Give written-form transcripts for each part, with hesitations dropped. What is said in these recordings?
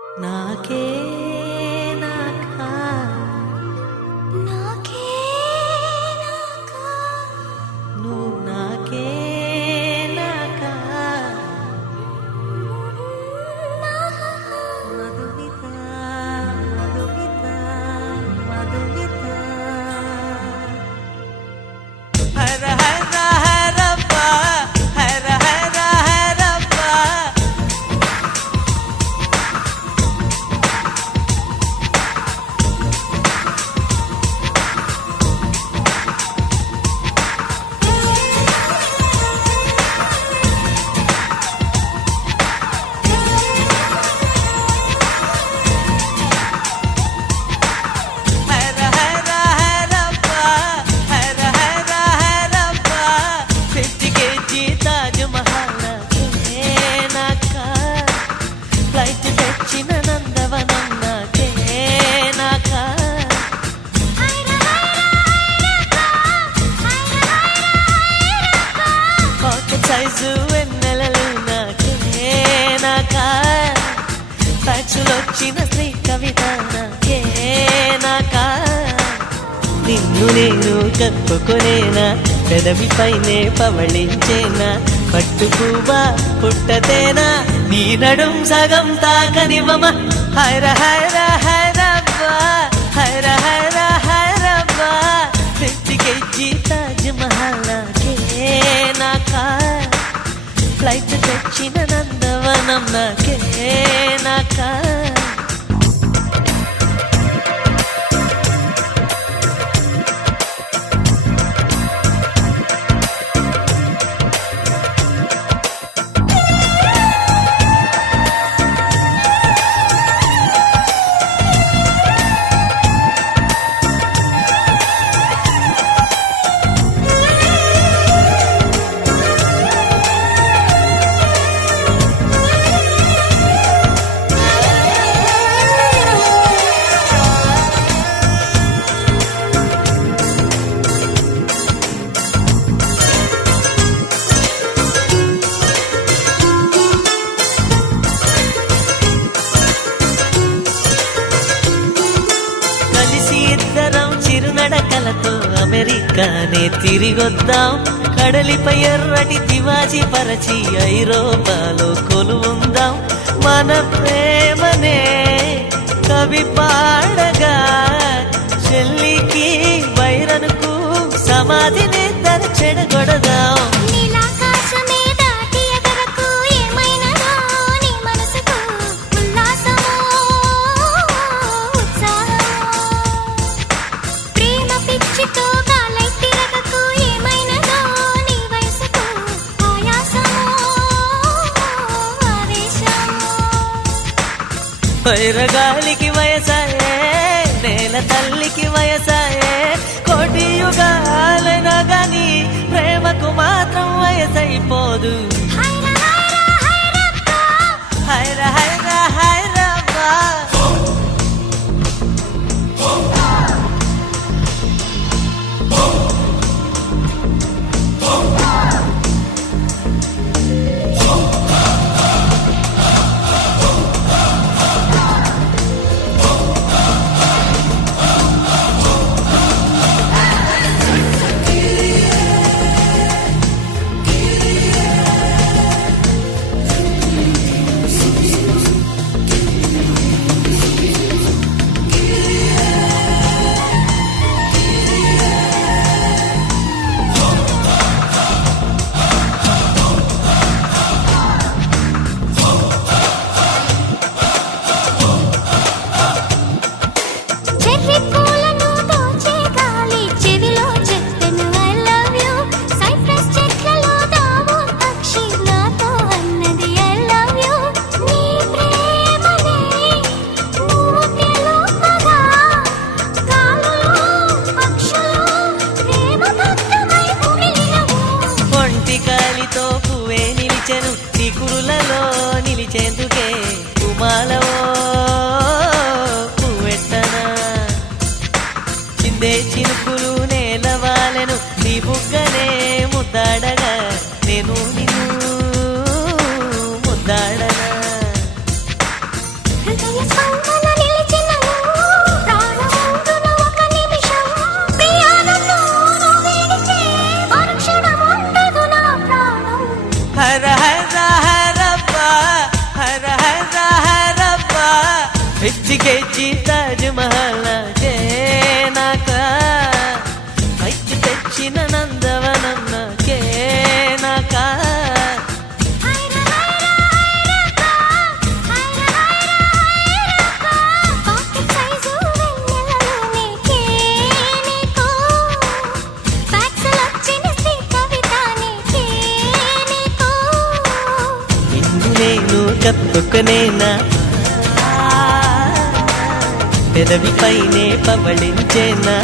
నాకే నాకా నాకే నాకా నువ్వు నాకే నాకా మధుమిత మధుమిత మధుమిత హర హర హరప్ప హర హర హరప్ప హర హర హరప్ప హర హర హరప్ప 50 kg తాజ్ మహల్ నాకా ఫ్లైట్ తెచ్చిన నందవనం నాకే నాకా పాకెట్ సైజు వెన్నెలలు నాకే నాకా ఫ్యాక్సులొచ్చిన శ్రీ కవిత నాకే నాకా నిన్ను నేను కప్పుకొనేనా పెదవి పైనే పవళించేనా పట్టుకువా పుట్టతేనా నీ నడుం సగం తాకనివ్వమ హైర హైర హైరబ్బా హైర హైర హైరబ్బా 50 kg తాజ్ మహల్ నాకే నాకా ఫ్లైట్ తెచ్చిన నందవనం నాకే నాకా కలిసి ఇద్దరం చిరునడకలతో అమెరికానే తిరిగొద్దాం కడలిపై ఎర్రటి తివాచి పరచి ఐరోపాలో కొలువుందాం మన ప్రేమనే కవి పాడగా చెల్లికి వైరనుకు సమాధిని చెడగొడదాం నీలాకాశమే దాటి ఎగరకు ఏమైనదో నీ మనసుకు ఉల్లాసమో ఉత్సాహమో ప్రేమ పిచ్చితో గాలై తిరగకు ఏమైనదో నీ వయసుకు ఆయాసమో ఆవేశమో వైరగాలికి వయసాయే నేల తల్లికి వయసాయే కోటి యుగాలైనా గాని ప్రేమకు మాత్రం వయసైపోదు హైర హైర హైరప్ప హైర హైర హైరబ్బా చెర్రీ పూలను దోచే గాలి చెవిలో చెప్పెను ఐ లవ్ యు సైప్రస్ చెట్లలో దావు పక్షి నాతో అన్నది ఐ లవ్ యు నీ ప్రేమనే ఊపిలోపగా గాలులు పక్షులు ప్రేమ భక్తమై కుమిలినవు ఒంటి గాలితో పువ్వే నిలిచెను చిగురులలో నిలిచేందుకే కుమాలవో పువ్వెట్టనా చిందే చినుకులు నేలవాలెను నీ బుగ్గనే ముద్దాడగా నేను నిన్ను ముద్దాడనా హృదయ హర హర హరప్ప హర హర హరప్ప పిచ్చికెచ్చి తాజ్ మహల్ నాకే నాక పైకి తెచ్చిన నందవనం నాకే నాక పాకెట్ సైజు వెన్నెలలో నీకే నీకు ఫ్యాక్సులు వచ్చిన శ్రీ కవిత నీకే నీకు నిన్ను నేను కత్తుకునేనా పెదవిపైనే పవళించేనా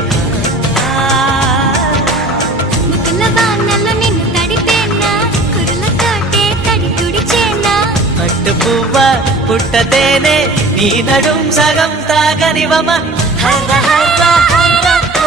ముకుల వానలో నిన్ను తడిపేనా కురులతోటే తడి తుడిచేనా పట్టు పువ్వ పుట్టతేనే నీ నడుం సగం తాగనివమ హర హర హరప్ప